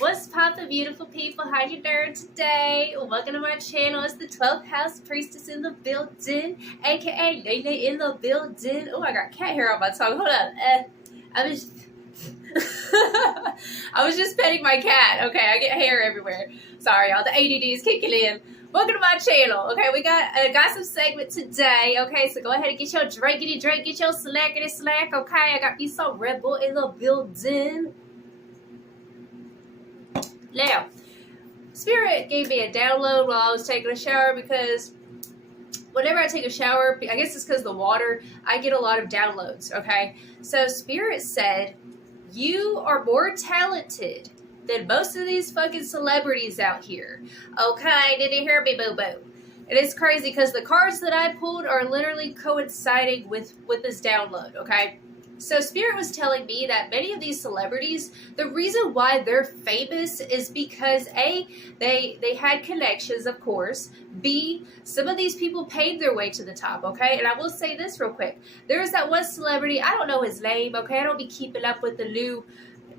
What's poppin', beautiful people? How you doing today? Welcome to my channel. It's the 12th house priestess in the building, aka NayNay in the building. Oh, I got cat hair on my tongue. Hold up. I was just petting my cat. Okay, I get hair everywhere. Sorry, y'all. The ADD is kicking in. Welcome to my channel. Okay, we got a gossip segment today. Okay, so go ahead and get your drinkity drink, get your slackity slack. Okay, I got me some Red Bull in the building. Now, Spirit gave me a download while I was taking a shower because whenever I take a shower, I guess it's because of the water, I get a lot of downloads, okay? So Spirit said, you are more talented than most of these fucking celebrities out here. Okay, did you hear me, boo-boo? And it's crazy because the cards that I pulled are literally coinciding with this download, okay? So Spirit was telling me that many of these celebrities, the reason why they're famous is because A, they had connections, of course. B, some of these people paved their way to the top, okay? And I will say this real quick. There's that one celebrity, I don't know his name, okay? I don't be keeping up with the new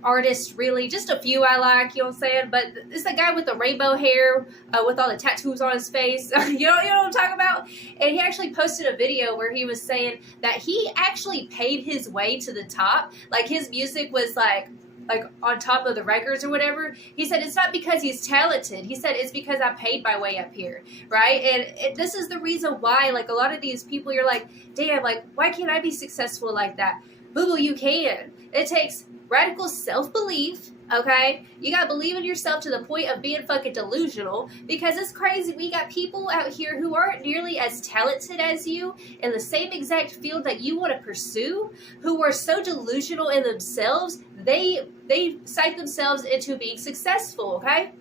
artists, really. Just a few I like, you know what I'm saying? But it's the guy with the rainbow hair, with all the tattoos on his face. you know what I'm talking about? And he actually posted a video where he was saying that he actually paid his way to the top. Like, his music was like on top of the records or whatever. He said it's not because he's talented. He said it's because I paid my way up here, right? And this is the reason why, like, a lot of these people, you're like, damn, like, why can't I be successful like that? Boo-boo, you can. It takes radical self-belief, okay? You gotta believe in yourself to the point of being fucking delusional, because it's crazy. We got people out here who aren't nearly as talented as you in the same exact field that you want to pursue, who are so delusional in themselves, they psych themselves into being successful, okay?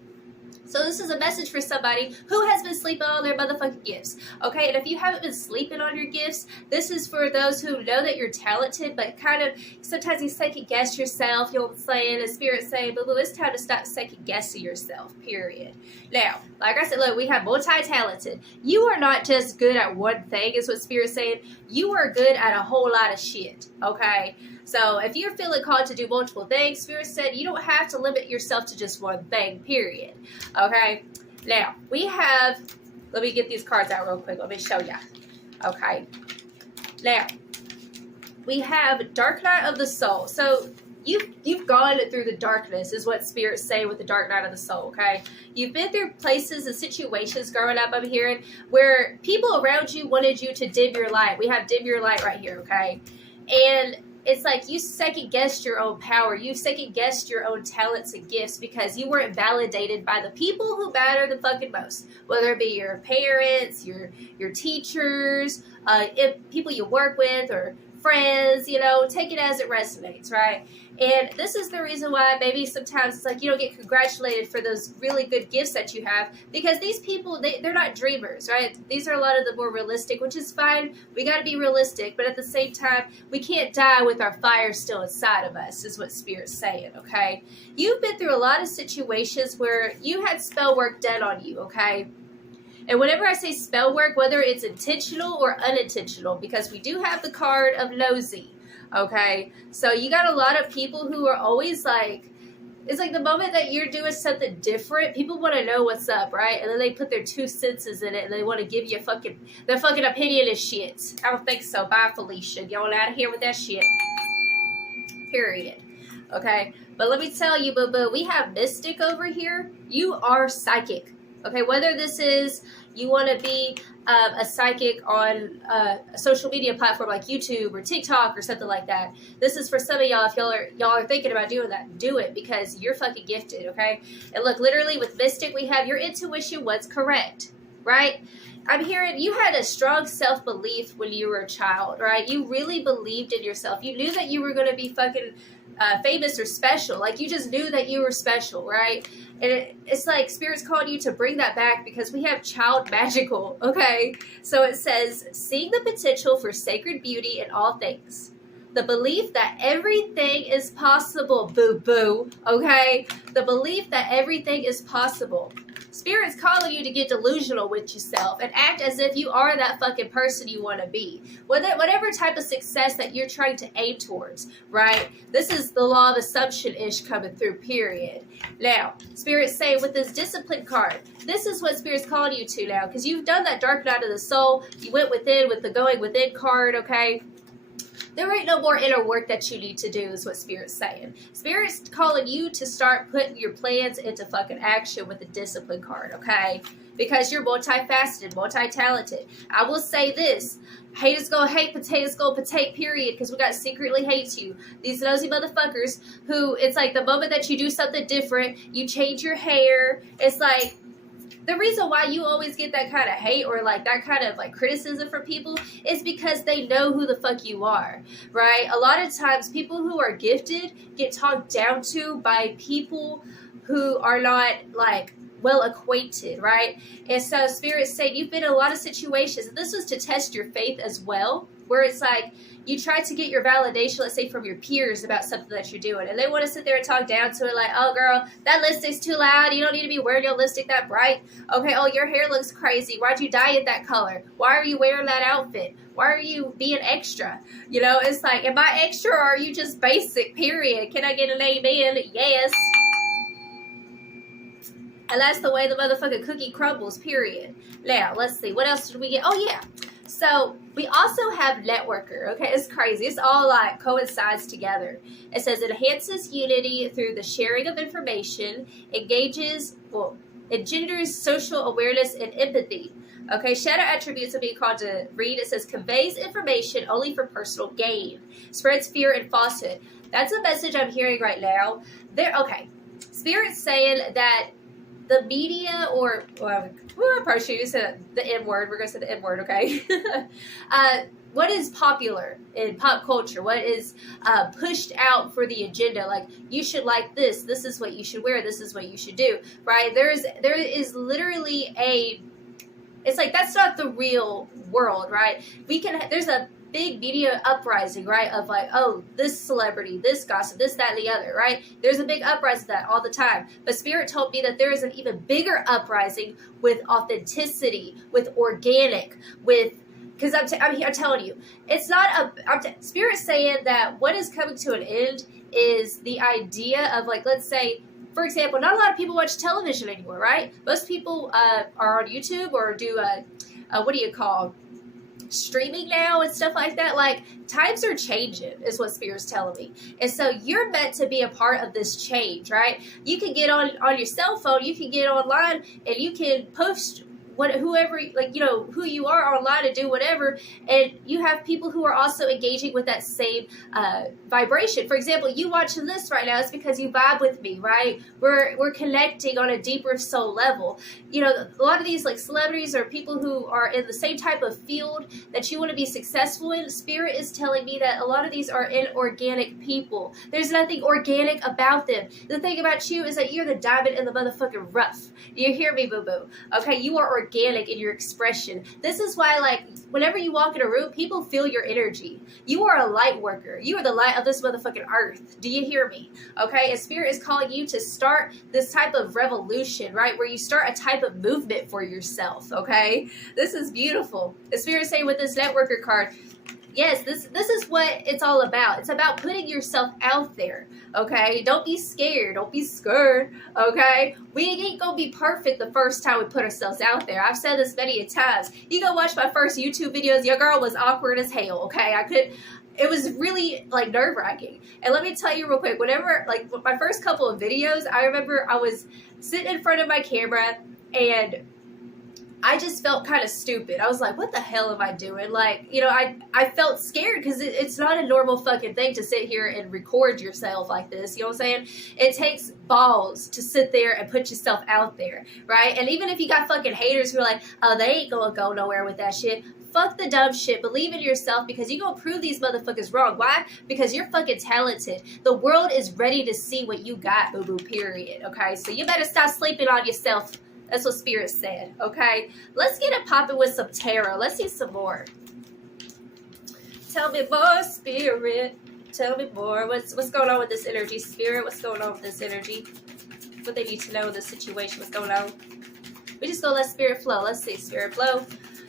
So this is a message for somebody who has been sleeping on their motherfucking gifts, okay? And if you haven't been sleeping on your gifts, this is for those who know that you're talented, but kind of sometimes you second guess yourself, you know what I'm saying? And Spirit saying, boo-boo, it's time to stop second guessing yourself, period. Now, like I said, look, we have multi-talented. You are not just good at one thing, is what Spirit's saying. You are good at a whole lot of shit, okay? So if you're feeling called to do multiple things, Spirit said you don't have to limit yourself to just one thing, period. Okay? Now, we have, let me get these cards out real quick. Let me show you. Okay? Now, we have Dark Night of the Soul. So you've gone through the darkness, is what Spirit's saying with the Dark Night of the Soul, okay? You've been through places and situations growing up, I'm hearing, where people around you wanted you to dim your light. We have dim your light right here, okay? And it's like you second-guessed your own power. You second-guessed your own talents and gifts because you weren't validated by the people who matter the fucking most. Whether it be your parents, your teachers, people you work with, or friends, you know, take it as it resonates, right? And this is the reason why maybe sometimes it's like you don't get congratulated for those really good gifts that you have, because these people, they're not dreamers, right? These are a lot of the more realistic, which is fine. We got to be realistic, but at the same time, we can't die with our fire still inside of us, is what Spirit's saying, okay? You've been through a lot of situations where you had spell work done on you, okay? And whenever I say spell work, whether it's intentional or unintentional, because we do have the card of nosy, okay? So you got a lot of people who are always like, it's like the moment that you're doing something different, people want to know what's up, right? And then they put their 2 senses in it, and they want to give you their fucking opinion is shit. I don't think so. Bye, Felicia. Get on out of here with that shit. Period. Okay? But let me tell you, boo-boo, we have Mystic over here. You are psychic. Okay, whether this is you want to be a psychic on a social media platform like YouTube or TikTok or something like that. This is for some of y'all. If y'all are thinking about doing that, do it, because you're fucking gifted, okay? And look, literally with Mystic, we have your intuition was correct, right? I'm hearing you had a strong self-belief when you were a child, right? You really believed in yourself. You knew that you were going to be fucking famous or special. Like, you just knew that you were special, right? And it's like Spirit's called you to bring that back, because we have child magical, okay? So it says, seeing the potential for sacred beauty in all things. The belief that everything is possible, boo-boo, okay? The belief that everything is possible. Spirit's calling you to get delusional with yourself and act as if you are that fucking person you want to be. Whatever type of success that you're trying to aim towards, right? This is the law of assumption-ish coming through, period. Now, Spirit's saying with this discipline card, this is what Spirit's calling you to now, because you've done that dark night of the soul. You went within with the going within card, okay? There ain't no more inner work that you need to do, is what Spirit's saying. Spirit's calling you to start putting your plans into fucking action with the discipline card, okay? Because you're multifaceted, multi-talented. I will say this. Haters gonna hate, potatoes gonna potato, period, because we got secretly hates you. These nosy motherfuckers who, it's like the moment that you do something different, you change your hair, it's like, the reason why you always get that kind of hate or like that kind of like criticism from people is because they know who the fuck you are, right? A lot of times people who are gifted get talked down to by people who are not like well acquainted, right? And so Spirit's saying you've been in a lot of situations, and this was to test your faith as well, where it's like you try to get your validation, let's say from your peers about something that you're doing, and they want to sit there and talk down to it like, oh girl, that lipstick's too loud, you don't need to be wearing your lipstick that bright. Okay, oh, your hair looks crazy, why'd you dye it that color? Why are you wearing that outfit? Why are you being extra? You know, it's like, am I extra or are you just basic, period? Can I get an amen? Yes. And that's the way the motherfucking cookie crumbles, period. Now, let's see. What else did we get? Oh, yeah. So, we also have networker, okay? It's crazy. It's all, like, coincides together. It says, it enhances unity through the sharing of information, engenders social awareness and empathy. Okay, shadow attributes are being called to read. It says, conveys information only for personal gain. Spreads fear and falsehood. That's a message I'm hearing right now. Okay, Spirit's saying that the media, or, well, I probably should use the N word. We're going to say the N word, okay? What is popular in pop culture? What is pushed out for the agenda? Like, you should like this. This is what you should wear. This is what you should do, right? There is literally it's like, that's not the real world, right? There's a big media uprising, right? Of like, oh, this celebrity, this gossip, this, that, and the other, right? There's a big uprising of that all the time. But Spirit told me that there is an even bigger uprising with authenticity, with organic, with, because I'm telling you, it's not Spirit's saying that what is coming to an end is the idea of, like, let's say, for example, not a lot of people watch television anymore, right? Most people are on YouTube or do, what do you call, streaming now and stuff like that. Like, times are changing is what Spirit's telling me. And so you're meant to be a part of this change, right? You can get on your cell phone, you can get online, and you can post whoever, like, you know, who you are online and do whatever, and you have people who are also engaging with that same vibration. For example, you watching this right now is because you vibe with me, right? We're connecting on a deeper soul level. You know, a lot of these, like, celebrities or people who are in the same type of field that you want to be successful in, Spirit is telling me that a lot of these are inorganic people. There's nothing organic about them. The thing about you is that you're the diamond in the motherfucking rough. You hear me, boo-boo? Okay, you are organic in your expression. This is why, like, whenever you walk in a room, people feel your energy. You are a light worker. You are the light of this motherfucking earth. Do you hear me? Okay, and Spirit is calling you to start this type of revolution, right? Where you start a type of movement for yourself, okay? This is beautiful. The Spirit is saying with this networker card, yes, this is what it's all about. It's about putting yourself out there, okay? Don't be scared. Don't be scared, okay? We ain't gonna be perfect the first time we put ourselves out there. I've said this many a times. You go watch my first YouTube videos. Your girl was awkward as hell, okay? It was really, like, nerve-wracking. And let me tell you real quick, whenever, like, my first couple of videos, I remember I was sitting in front of my camera and I just felt kind of stupid. I was like, what the hell am I doing? Like, you know, I felt scared because it's not a normal fucking thing to sit here and record yourself like this. You know what I'm saying? It takes balls to sit there and put yourself out there, right? And even if you got fucking haters who are like, oh, they ain't gonna go nowhere with that shit. Fuck the dumb shit. Believe in yourself because you're gonna prove these motherfuckers wrong. Why? Because you're fucking talented. The world is ready to see what you got, boo-boo, period. Okay? So you better stop sleeping on yourself. That's what Spirit said, okay? Let's get it popping with some tarot. Let's see some more. Tell me more, Spirit. Tell me more. What's going on with this energy, Spirit? What's going on with this energy? What they need to know in this situation. What's going on? We just go let Spirit flow. Let's see, Spirit flow.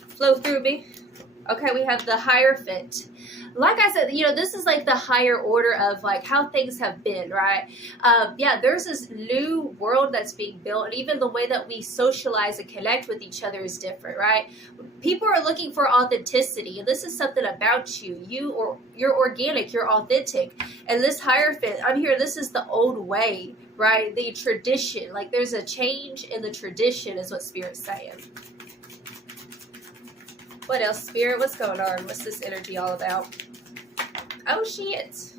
Flow through me. Okay, we have the Hierophant. Like I said, you know, this is like the higher order of like how things have been, right? Yeah, there's this new world that's being built, and even the way that we socialize and connect with each other is different, right? People are looking for authenticity, and this is something about you. You're organic, you're authentic. And this Hierophant, I'm here, this is the old way, right? The tradition. Like there's a change in the tradition is what Spirit's saying. What else, Spirit? What's going on? What's this energy all about? Oh, shit.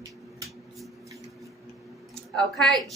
Okay.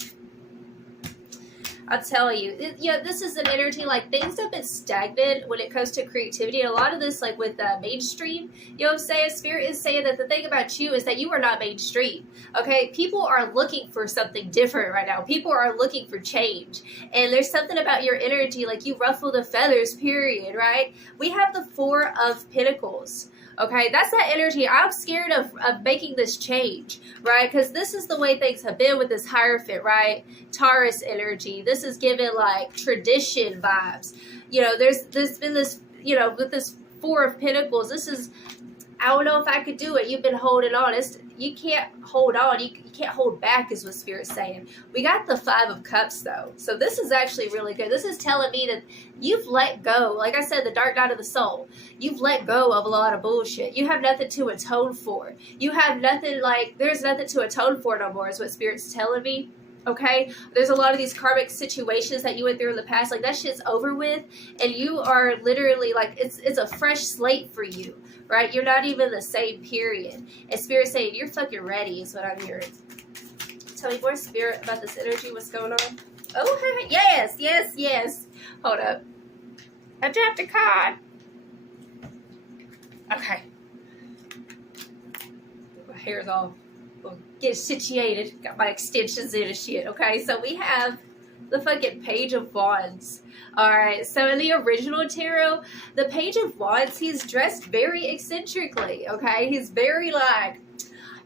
I'll tell you. This is an energy, like, things have been stagnant when it comes to creativity. And a lot of this, like, with mainstream, you know what I'm saying? Spirit is saying that the thing about you is that you are not mainstream, okay? People are looking for something different right now. People are looking for change. And there's something about your energy, like, you ruffle the feathers, period, right? We have the Four of Pentacles. Okay, that's that energy. I'm scared of making this change, right? Because this is the way things have been with this Hierophant, right? Taurus energy. This is giving like tradition vibes. You know, there's been this, you know, with this Four of Pentacles, this is, I don't know if I could do it. You've been holding on. You can't hold on. You can't hold back is what Spirit's saying. We got the Five of Cups, though. So this is actually really good. This is telling me that you've let go. Like I said, the dark night of the soul. You've let go of a lot of bullshit. You have nothing to atone for. You have nothing, like, there's nothing to atone for no more is what Spirit's telling me. Okay, there's a lot of these karmic situations that you went through in the past, like that shit's over with, and you are literally like it's a fresh slate for you, right? You're not even the same period. And Spirit's saying you're fucking ready is what I'm hearing. Tell me more, Spirit, about this energy. What's going on? Oh, yes, yes, yes. Hold up. I dropped a card. Okay. My hair's all get situated. Got my extensions in and shit. Okay, so we have the fucking Page of Wands. Alright, so in the original tarot, the Page of Wands, he's dressed very eccentrically. Okay, he's very like,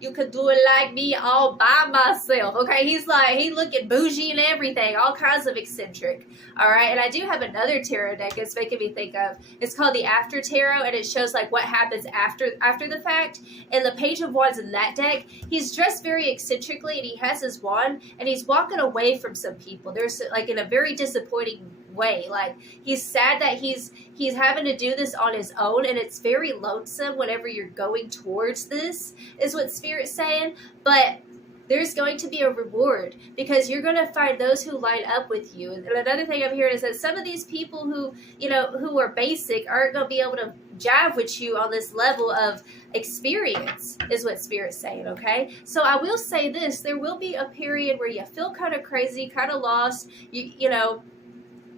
you could do it like me all by myself. Okay, he's like, he looking bougie and everything, all kinds of eccentric. All right, and I do have another tarot deck it's making me think of. It's called the After Tarot, and it shows like what happens after the fact. And the Page of Wands in that deck, he's dressed very eccentrically, and he has his wand, and he's walking away from some people. There's like in a very disappointing way. Like he's sad that he's having to do this on his own, and it's very lonesome whenever you're going towards this is what Spirit's saying. But there's going to be a reward because you're going to find those who line up with you. And another thing I'm hearing is that some of these people who, you know, who are basic aren't going to be able to jive with you on this level of experience is what Spirit's saying, okay? So I will say this, there will be a period where you feel kind of crazy, kind of lost, you know,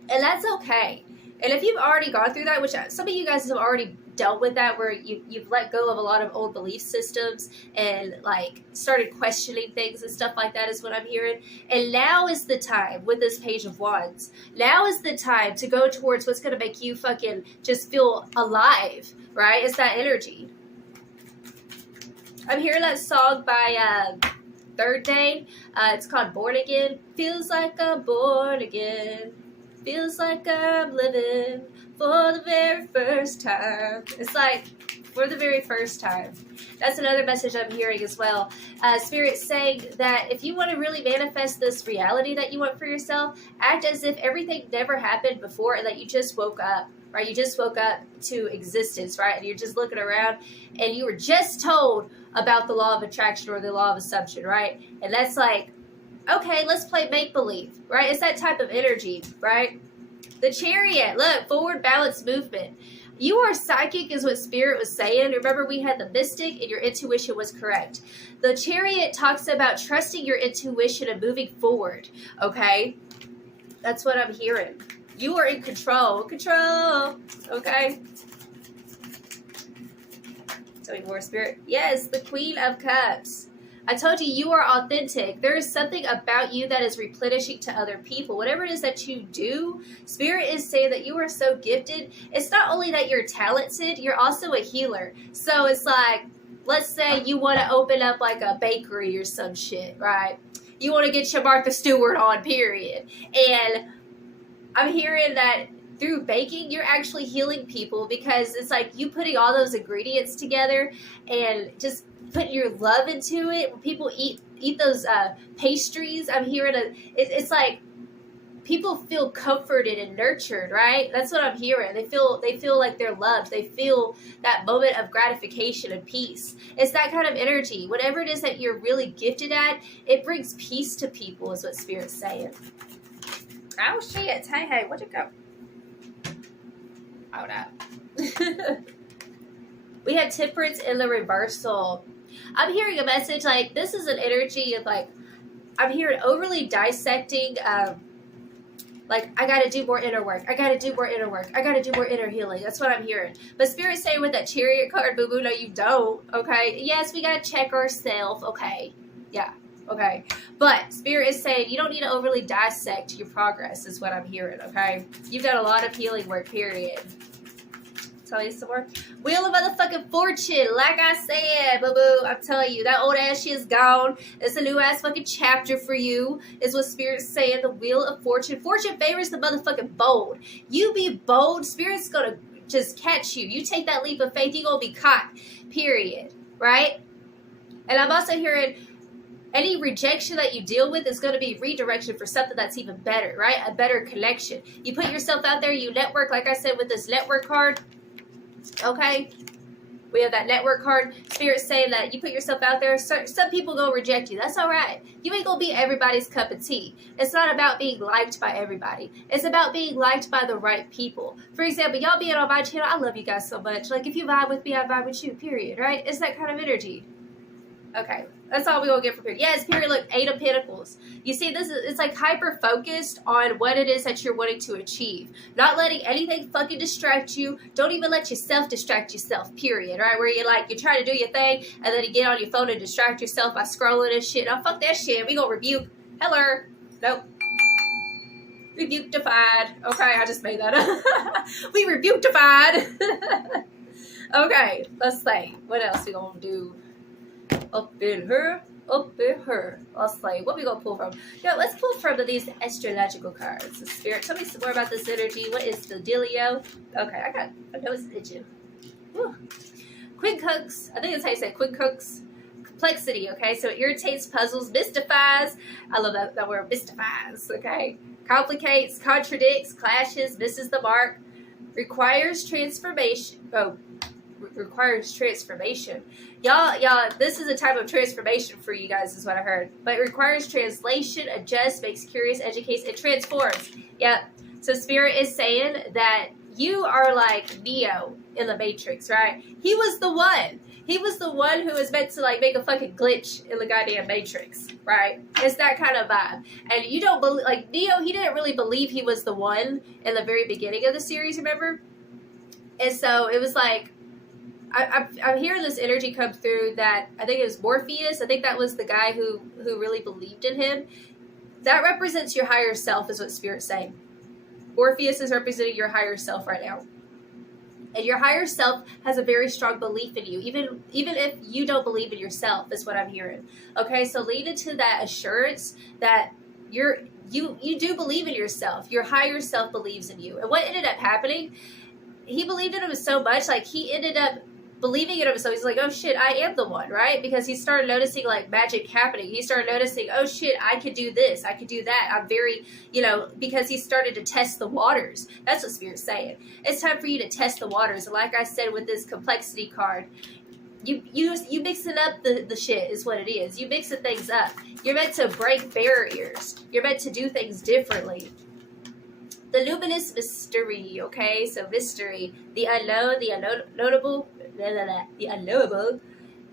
and that's okay. And if you've already gone through that, which some of you guys have already dealt with that, where you've let go of a lot of old belief systems and like started questioning things and stuff like that is what I'm hearing. And now is the time with this Page of Wands. Now is the time to go towards what's going to make you fucking just feel alive, right? It's that energy. I'm hearing that song by Third Day. It's called Born Again. Feels like I'm born again. Feels like I'm living for the very first time. It's like, for the very first time. That's another message I'm hearing as well. Spirit's saying that if you want to really manifest this reality that you want for yourself, act as if everything never happened before and that you just woke up, right? You just woke up to existence, right? And you're just looking around and you were just told about the law of attraction or the law of assumption, right? And that's like, okay, let's play make-believe, right? It's that type of energy, right? The Chariot, look, forward balance movement. You are psychic is what Spirit was saying. Remember, we had the Mystic and your intuition was correct. The Chariot talks about trusting your intuition and moving forward, okay? That's what I'm hearing. You are in control. Control, okay? Tell me more, Spirit. Yes, the Queen of Cups. I told you, you are authentic. There is something about you that is replenishing to other people. Whatever it is that you do, Spirit is saying that you are so gifted. It's not only that you're talented, you're also a healer. So it's like, let's say you want to open up like a bakery or some shit, right? You want to get your Martha Stewart on, period. And I'm hearing that through baking, you're actually healing people, because it's like you putting all those ingredients together and just putting your love into it. When people eat those pastries, I'm hearing it's like people feel comforted and nurtured, right? That's what I'm hearing. They feel like they're loved. They feel that moment of gratification and peace. It's that kind of energy. Whatever it is that you're really gifted at, it brings peace to people, is what Spirit's saying. Oh shit! Hey, where'd it go? Oh no. We have Temperance in the reversal. I'm hearing a message like this is an energy of like, I'm hearing overly dissecting. Like, I got to do more inner work. I got to do more inner work. I got to do more inner healing. That's what I'm hearing. But Spirit's saying with that Chariot card, boo-boo, no, you don't. Okay? Yes, we got to check ourselves. Okay. Yeah. Okay. But Spirit is saying you don't need to overly dissect your progress, is what I'm hearing. Okay? You've got a lot of healing work, period. Tell you some more. Wheel of motherfucking Fortune. Like I said, boo-boo, I'm telling you, that old ass shit is gone. It's a new ass fucking chapter for you, is what Spirit's saying. The Wheel of Fortune. Fortune favors the motherfucking bold. You be bold, Spirit's gonna just catch you. You take that leap of faith, you gonna be caught. Period. Right? And I'm also hearing any rejection that you deal with is going to be redirection for something that's even better, right? A better connection. You put yourself out there, you network, like I said, with this network card. Okay, we have that network card. Spirit's saying that you put yourself out there, some people gonna reject you. That's all right. You ain't gonna be everybody's cup of tea. It's not about being liked by everybody. It's about being liked by the right people. For example, y'all being on my channel, I love you guys so much. Like, if you vibe with me, I vibe with you, period, right? It's that kind of energy. Okay, that's all we're going to get for period. Yes, period, look, 8 of Pentacles. You see, it's like hyper-focused on what it is that you're wanting to achieve. Not letting anything fucking distract you. Don't even let yourself distract yourself, period, right? Where you're trying to do your thing, and then you get on your phone and distract yourself by scrolling and shit. Oh, fuck that shit. We going to rebuke. Hello. Nope. Rebuke-defied. Okay, I just made that up. We rebuke-defied. Okay, let's say. What else we going to do? Up in her. Let's say, what we gonna pull from? Yeah, let's pull from these astrological cards. The Spirit, tell me some more about this energy. What is the dealio? Okay, I know it's itching. Whew. Quincunx, I think that's how you say it. Quincunx. Complexity, okay? So it irritates, puzzles, mystifies. I love that word, mystifies, okay? Complicates, contradicts, clashes, misses the mark. Requires transformation. Requires transformation. Y'all, this is a type of transformation for you guys, is what I heard. But it requires translation, adjusts, makes curious, educates, and transforms. Yep. So Spirit is saying that you are like Neo in the Matrix, right? He was the one. He was the one who was meant to like make a fucking glitch in the goddamn Matrix, right? It's that kind of vibe. And you don't believe, like Neo, he didn't really believe he was the one in the very beginning of the series, remember? And so it was like, I'm hearing this energy come through that I think it was Morpheus. I think that was the guy who really believed in him. That represents your higher self, is what Spirit's saying. Morpheus is representing your higher self right now. And your higher self has a very strong belief in you, even if you don't believe in yourself, is what I'm hearing. Okay, so lean into that assurance that you do believe in yourself. Your higher self believes in you. And what ended up happening, he believed in him so much, like he ended up believing in himself. He's like, oh shit, I am the one, right? Because he started noticing like magic happening. He started noticing, oh shit, I could do this, I could do that. I'm very, because he started to test the waters. That's what Spirit's saying. It's time for you to test the waters. And like I said with this complexity card, you mixing up the shit is what it is. You mixing things up. You're meant to break barriers. You're meant to do things differently. The luminous mystery, okay? So mystery, the unknown, the unknowable, the unknowable,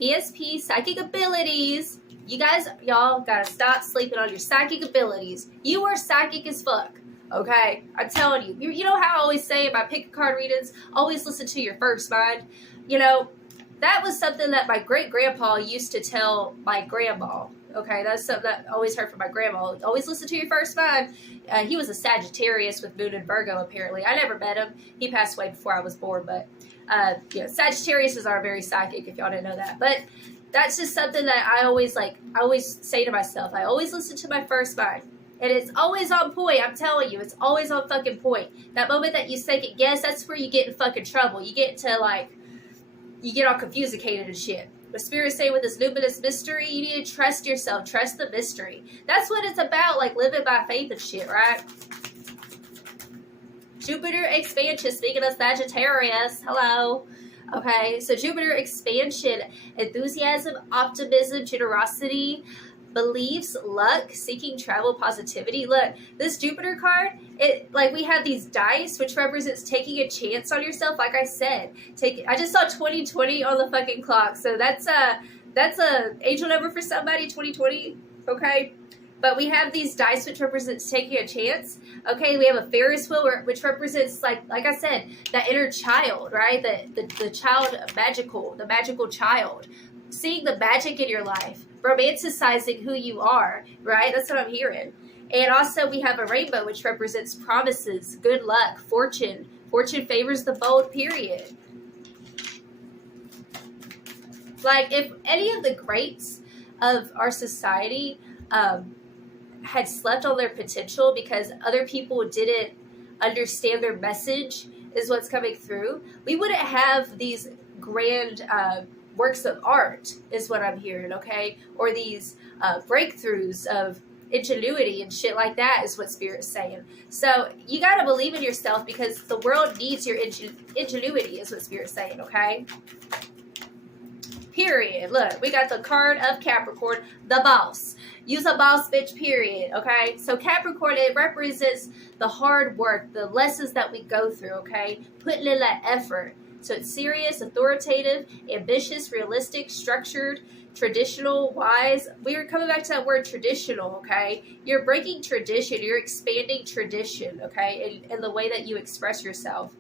ESP, psychic abilities. Y'all gotta stop sleeping on your psychic abilities. You are psychic as fuck, okay? I'm telling you. You know how I always say in my pick a card readings, always listen to your first mind? That was something that my great-grandpa used to tell my grandma. Okay, that's something that I always heard from my grandma. Always listen to your first mind. He was a Sagittarius with Moon and Virgo, apparently. I never met him. He passed away before I was born, but Sagittarius are very psychic, if y'all didn't know that. But that's just something that I always say to myself. I always listen to my first mind. And it's always on point. I'm telling you, it's always on fucking point. That moment that you second guess, that's where you get in fucking trouble. You get to like, you get all confused-icated and shit. But Spirit's saying with this luminous mystery, you need to trust yourself. Trust the mystery. That's what it's about, like living by faith and shit, right? Jupiter expansion, speaking of Sagittarius, hello. Okay, so Jupiter expansion, enthusiasm, optimism, generosity, beliefs, luck, seeking travel, positivity. Look, this Jupiter card, it like we have these dice, which represents taking a chance on yourself. Like I said, I just saw 2020 on the fucking clock, so that's a angel number for somebody, 2020. Okay. But we have these dice, which represents taking a chance. Okay, we have a Ferris wheel, which represents, like I said, that inner child, right? The child magical, the magical child. Seeing the magic in your life. Romanticizing who you are, right? That's what I'm hearing. And also we have a rainbow, which represents promises, good luck, fortune. Fortune favors the bold, period. Like, if any of the greats of our society had slept on their potential because other people didn't understand their message is what's coming through, we wouldn't have these grand works of art, is what I'm hearing, okay? Or these breakthroughs of ingenuity and shit like that is what Spirit's saying. So you got to believe in yourself because the world needs your ingenuity is what Spirit's saying, okay? Period. Look, we got the card of Capricorn, the boss. Use a boss bitch, period, okay? So Capricorn, it represents the hard work, the lessons that we go through, okay? Putting in that effort. So it's serious, authoritative, ambitious, realistic, structured, traditional, wise. We are coming back to that word traditional, okay? You're breaking tradition. You're expanding tradition, okay? In the way that you express yourself.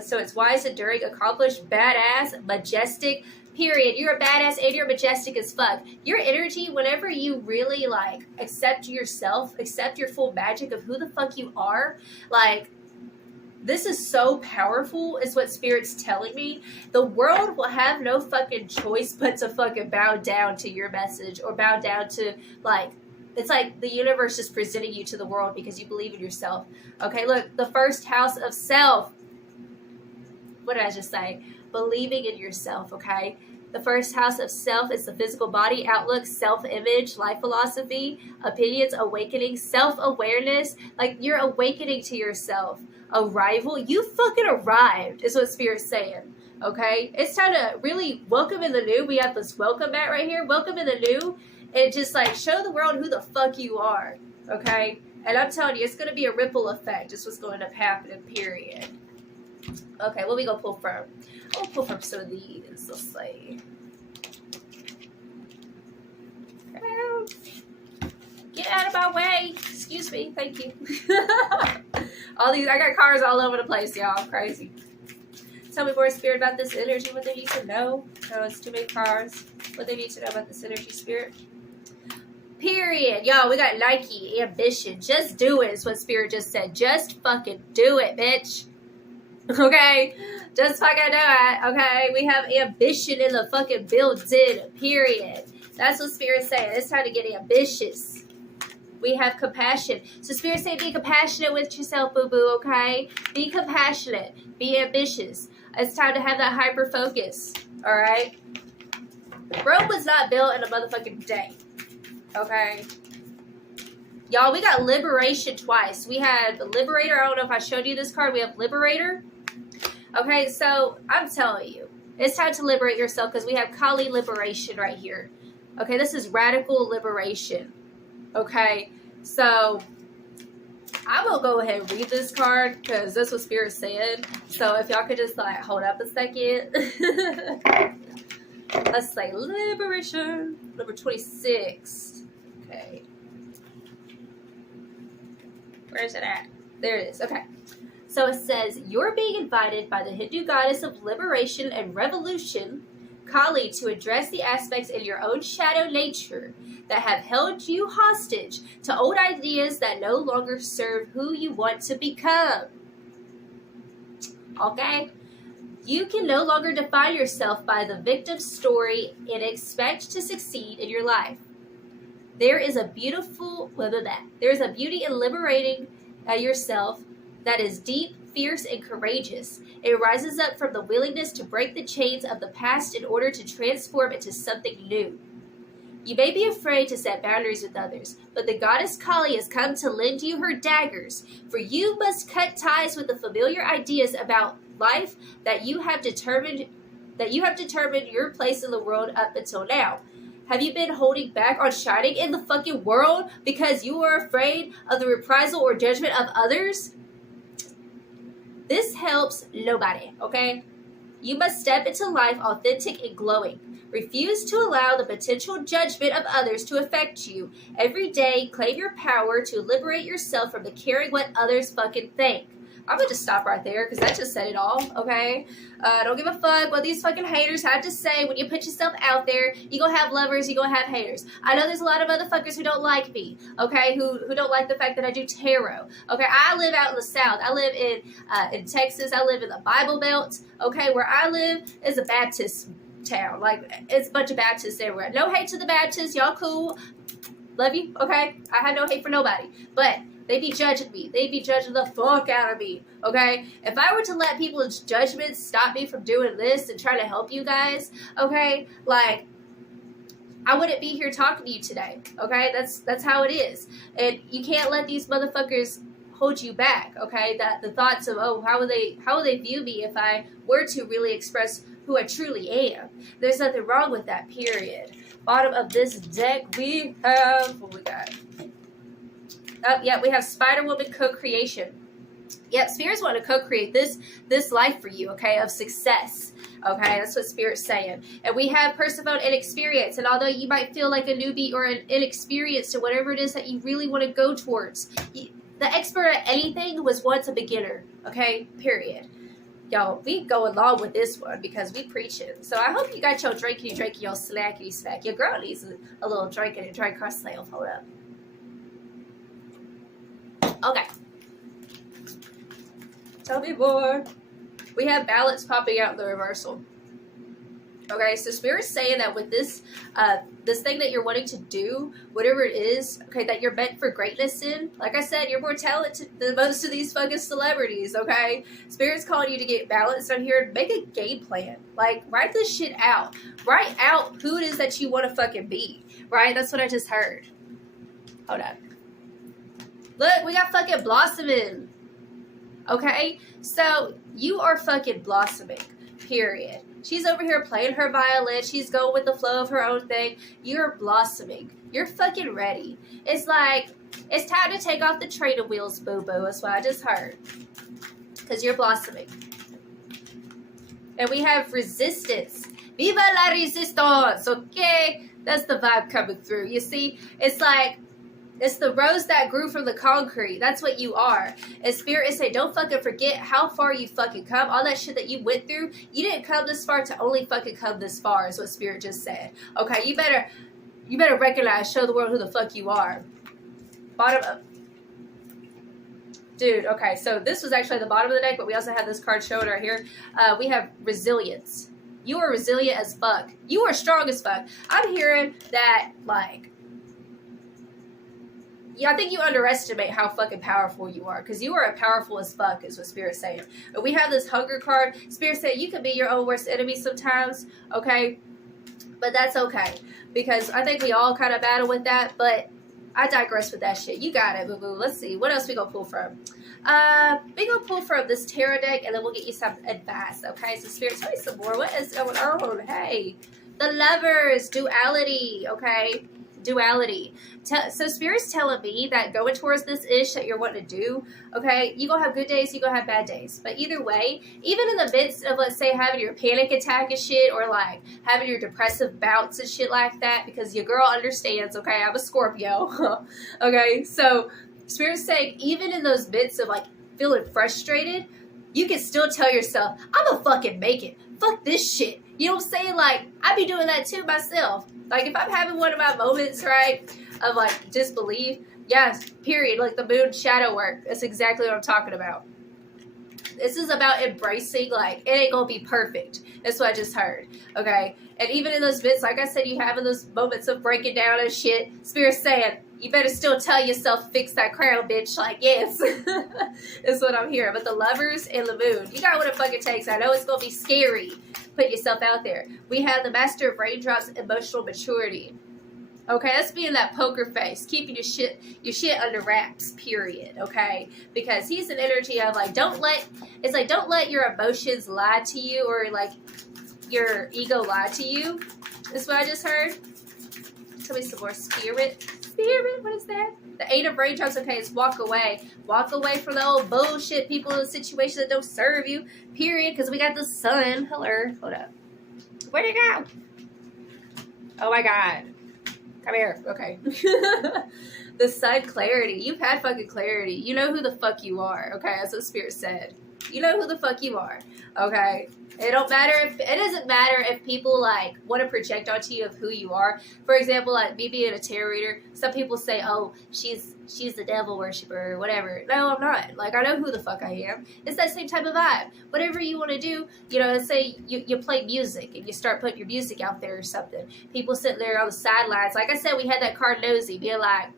So it's wise, enduring, accomplished, badass, majestic, period. You're a badass and you're majestic as fuck. Your energy, whenever you really, like, accept yourself, accept your full magic of who the fuck you are, like, this is so powerful, is what Spirit's telling me. The world will have no fucking choice but to fucking bow down to your message or bow down to, like, it's like the universe is presenting you to the world because you believe in yourself. Okay, look, the first house of self. What did I just say? Believing in yourself, okay? The first house of self is the physical body, outlook, self-image, life philosophy, opinions, awakening, self-awareness. Like, you're awakening to yourself. Arrival. You fucking arrived, is what Spirit's saying, okay? It's time to really welcome in the new. We have this welcome mat right here. Welcome in the new. And just, like, show the world who the fuck you are, okay? And I'm telling you, it's going to be a ripple effect. It's what's going to happen, period. Okay, what we gonna pull from? I'll pull from some of these. Let's see. Get out of my way. Excuse me. Thank you. All these, I got cars all over the place, y'all. Crazy. Tell me more, Spirit, about this energy. What they need to know. Oh, it's too many cars. What they need to know about this energy, Spirit. Period. Y'all, we got Nike, ambition. Just do it is what Spirit just said. Just fucking do it, bitch. Okay, just fucking do it. Okay, we have ambition in the fucking built-in. Period. That's what Spirit's saying. It's time to get ambitious. We have compassion. So Spirit's saying be compassionate with yourself, boo-boo. Okay, be compassionate. Be ambitious. It's time to have that hyper focus. All right. Rome was not built in a motherfucking day. Okay. Y'all, we got Liberation twice. We had Liberator. I don't know if I showed you this card. We have Liberator. Okay, so I'm telling you, it's time to liberate yourself because we have Kali Liberation right here. Okay, this is radical liberation. Okay, so I'm going to go ahead and read this card because that's what Spirit said. So if y'all could just, like, hold up a second. Let's say Liberation, number 26. Okay. Where is it at? There it is. Okay. So it says, you're being invited by the Hindu goddess of liberation and revolution, Kali, to address the aspects in your own shadow nature that have held you hostage to old ideas that no longer serve who you want to become. Okay? You can no longer define yourself by the victim's story and expect to succeed in your life. There is a beautiful, there is a beauty in liberating yourself that is deep, fierce, and courageous. It rises up from the willingness to break the chains of the past in order to transform into something new. You may be afraid to set boundaries with others, but the goddess Kali has come to lend you her daggers, for you must cut ties with the familiar ideas about life that you have determined your place in the world up until now. Have you been holding back on shining in the fucking world because you are afraid of the reprisal or judgment of others? This helps nobody, okay? You must step into life authentic and glowing. Refuse to allow the potential judgment of others to affect you. Every day, claim your power to liberate yourself from the caring what others fucking think. I'm gonna just stop right there because that just said it all, okay? Don't give a fuck what these fucking haters have to say. When you put yourself out there, you're gonna have lovers, you're gonna have haters. I know there's a lot of motherfuckers who don't like me, okay? Who don't like the fact that I do tarot, okay? I live out in the South. I live in Texas. I live in the Bible Belt, okay? Where I live is a Baptist town. Like, it's a bunch of Baptists everywhere. No hate to the Baptists. Y'all cool. Love you, okay? I have no hate for nobody. But they be judging me. They be judging the fuck out of me, okay? If I were to let people's judgments stop me from doing this and trying to help you guys, okay, like, I wouldn't be here talking to you today, okay? That's how it is. And you can't let these motherfuckers hold you back, okay? That the thoughts of, oh, how will they view me if I were to really express who I truly am? There's nothing wrong with that, period. Bottom of this deck, we have, what we got? Oh, yeah, we have Spider-Woman co-creation. Yep, Spirit's want to co-create this life for you, okay, of success. Okay, that's what Spirit's saying. And we have Persephone and experience. And although you might feel like a newbie or an inexperienced or whatever it is that you really want to go towards, the expert at anything was once a beginner, okay, period. Y'all, we go along with this one because we preach it. So I hope you got your drinkity drink, your slackity slack. Your girl needs a little drinking and drink herself. Hold up. Okay. Tell me more. We have balance popping out in the reversal. Okay, so Spirit's saying that with this this thing that you're wanting to do, whatever it is, okay, that you're meant for greatness in, like I said, you're more talented than most of these fucking celebrities, okay? Spirit's calling you to get balanced on here and make a game plan. Like, write this shit out. Write out who it is that you want to fucking be, right? That's what I just heard. Hold on. Look, we got fucking blossoming. Okay? So, you are fucking blossoming. Period. She's over here playing her violin. She's going with the flow of her own thing. You're blossoming. You're fucking ready. It's like, it's time to take off the training wheels, boo-boo. That's what I just heard. Because you're blossoming. And we have resistance. Viva la resistance, okay? That's the vibe coming through. You see, it's like, it's the rose that grew from the concrete. That's what you are. And Spirit is saying, don't fucking forget how far you fucking come. All that shit that you went through, you didn't come this far to only fucking come this far, is what Spirit just said. Okay, you better recognize, show the world who the fuck you are. Bottom up. Dude, okay, so this was actually the bottom of the deck, but we also have this card showing right here. We have resilience. You are resilient as fuck. You are strong as fuck. I'm hearing that, like, yeah, I think you underestimate how fucking powerful you are, because you are powerful as fuck, is what Spirit's saying. But we have this hunger card. Spirit said you can be your own worst enemy sometimes, okay? But that's okay, because I think we all kind of battle with that, but I digress with that shit. You got it, boo-boo. Let's see. What else we gonna pull from? We gonna pull from this tarot deck, and then we'll get you some advice, okay? So Spirit, tell me some more. What is going on? Hey, the Lovers, duality, okay? Duality. So Spirit's telling me that going towards this ish that you're wanting to do, okay, you gonna have good days, you gonna have bad days. But either way, even in the midst of, let's say, having your panic attack and shit, or like having your depressive bouts and shit like that, because your girl understands, okay, I'm a Scorpio. Okay, so Spirit's saying even in those bits of like feeling frustrated, you can still tell yourself, I'm gonna fucking make it. Fuck this shit. You know what I'm saying? Like, I be doing that too myself. Like, if I'm having one of my moments, right, of, like, disbelief, yes, period, like the moon shadow work. That's exactly what I'm talking about. This is about embracing, like, it ain't gonna be perfect. That's what I just heard, okay? And even in those bits, like I said, you have in those moments of breaking down and shit, Spirit's saying, you better still tell yourself, fix that crown, bitch. Like, yes. That's what I'm hearing. But the Lovers and the Moon, you got what it fucking takes. I know it's going to be scary. Put yourself out there. We have the Master of Raindrops, emotional maturity. Okay, that's being that poker face, keeping your shit under wraps, period, okay? Because he's an energy of, like, don't let your emotions lie to you, or, like, your ego lie to you. That's what I just heard. Tell me some more, Spirit. Spirit, what is that? The Eight of Raindrops, okay, it's walk away. Walk away from the old bullshit people in situations that don't serve you, period, because we got the Sun. Hello, hold up. Where'd it go? Oh, my God. Come here. Okay. The Sun, clarity. You've had fucking clarity. You know who the fuck you are, okay? That's what Spirit said. You know who the fuck you are, okay? It doesn't matter if people, like, want to project onto you of who you are. For example, like, me being a tarot reader, some people say, oh, she's the devil worshiper or whatever. No, I'm not. Like, I know who the fuck I am. It's that same type of vibe. Whatever you want to do, you know, let's say you play music and you start putting your music out there or something. People sitting there on the sidelines. Like I said, we had that card nosy being like,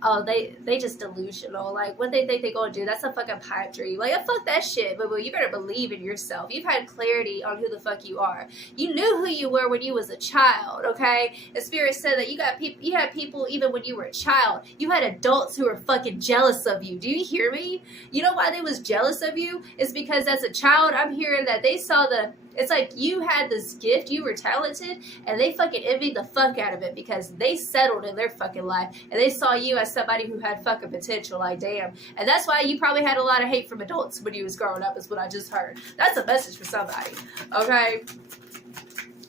oh, they just delusional. Like, what they think they're going to do, that's a fucking pipe dream. Like, fuck that shit. But you better believe in yourself. You've had clarity on who the fuck you are. You knew who you were when you was a child, okay? And Spirit said that you had people even when you were a child. You had adults who were fucking jealous of you. Do you hear me? You know why they was jealous of you? It's because as a child, I'm hearing that they saw it's like you had this gift, you were talented, and they fucking envied the fuck out of it because they settled in their fucking life, and they saw you as somebody who had fucking potential, like, damn. And that's why you probably had a lot of hate from adults when you was growing up, is what I just heard. That's a message for somebody, okay?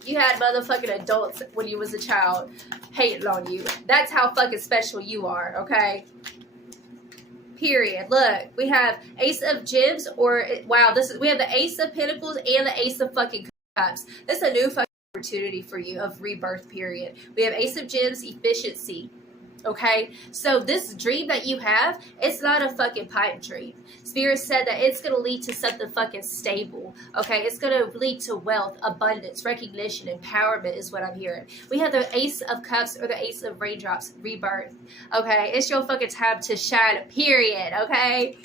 You had motherfucking adults when you was a child hating on you. That's how fucking special you are, okay? Period. Look, we have Ace of Gems, or wow, we have the Ace of Pentacles and the Ace of fucking Cups. This is a new fucking opportunity for you of rebirth, period. We have Ace of Gems, efficiency. Okay, so this dream that you have, it's not a fucking pipe dream. Spirit said that it's going to lead to something fucking stable. Okay, it's going to lead to wealth, abundance, recognition, empowerment is what I'm hearing. We have the Ace of Cups or the Ace of Raindrops, rebirth. Okay, it's your fucking time to shine, period. Okay,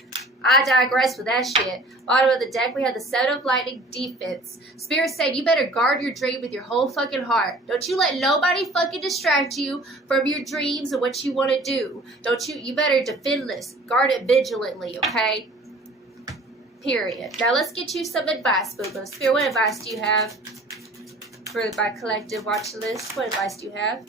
I digress with that shit. Bottom of the deck, we have the Seven of Lightning, defense. Spirit said you better guard your dream with your whole fucking heart. Don't you let nobody fucking distract you from your dreams and what you want to do. You better defend this. Guard it vigilantly, okay? Period. Now let's get you some advice, boo-boo. Spirit, what advice do you have for my collective watch list? What advice do you have?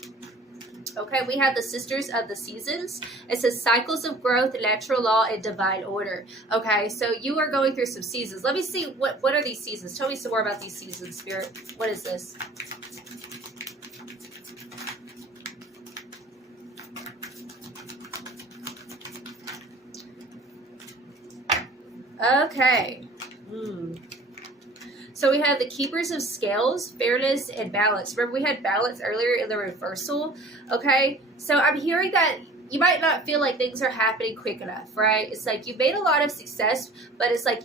Okay, we have the Sisters of the Seasons. It says cycles of growth, natural law, and divine order. Okay, so you are going through some seasons. Let me see, what are these seasons? Tell me some more about these seasons, Spirit. What is this? Okay. So we have the Keepers of Scales, fairness, and balance. Remember, we had balance earlier in the reversal. Okay, so I'm hearing that you might not feel like things are happening quick enough, right? It's like you've made a lot of success, but it's like,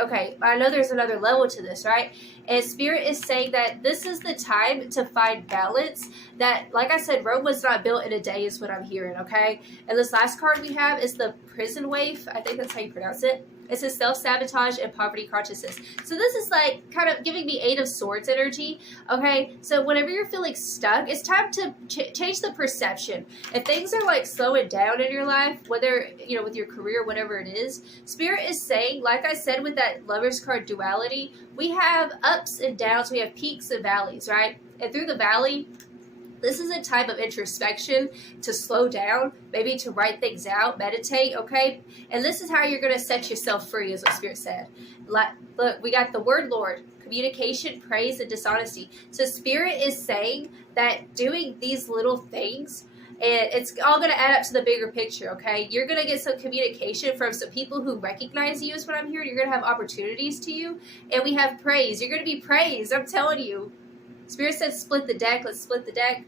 okay, I know there's another level to this, right? And Spirit is saying that this is the time to find balance. That, like I said, Rome was not built in a day is what I'm hearing, okay? And this last card we have is the Prison Waif. I think that's how you pronounce it. It says self-sabotage and poverty consciousness. So this is like kind of giving me Eight of Swords energy, okay? So whenever you're feeling stuck, it's time to change the perception. If things are like slowing down in your life, whether, you know, with your career, whatever it is, Spirit is saying, like I said with that Lover's card duality, we have ups and downs, we have peaks and valleys, right? And through the valley, this is a type of introspection to slow down, maybe to write things out, meditate, okay? And this is how you're going to set yourself free, is what Spirit said. Look, we got the word Lord, communication, praise, and dishonesty. So Spirit is saying that doing these little things, and it's all going to add up to the bigger picture, okay? You're going to get some communication from some people who recognize you is what I'm hearing. You're going to have opportunities to you. And we have praise. You're going to be praised, I'm telling you. Spirit said split the deck. Let's split the deck.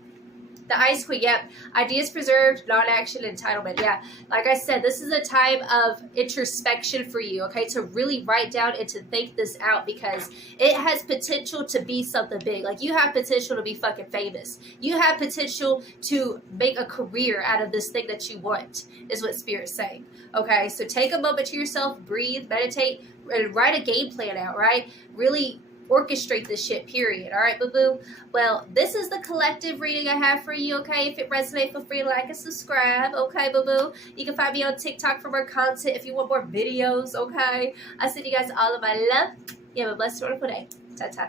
The Ice Queen, yep. Ideas preserved, non-action, entitlement. Yeah, like I said, this is a time of introspection for you, okay? To really write down and to think this out, because it has potential to be something big. Like, you have potential to be fucking famous. You have potential to make a career out of this thing that you want, is what Spirit's saying, okay? So take a moment to yourself, breathe, meditate, and write a game plan out, right? Really orchestrate this shit, period. All right, boo-boo? Well, this is the collective reading I have for you, okay? If it resonates, feel free to like and subscribe, okay, boo-boo? You can find me on TikTok for more content if you want more videos, okay? I send you guys all of my love. You have a blessed, wonderful day. Ta-ta.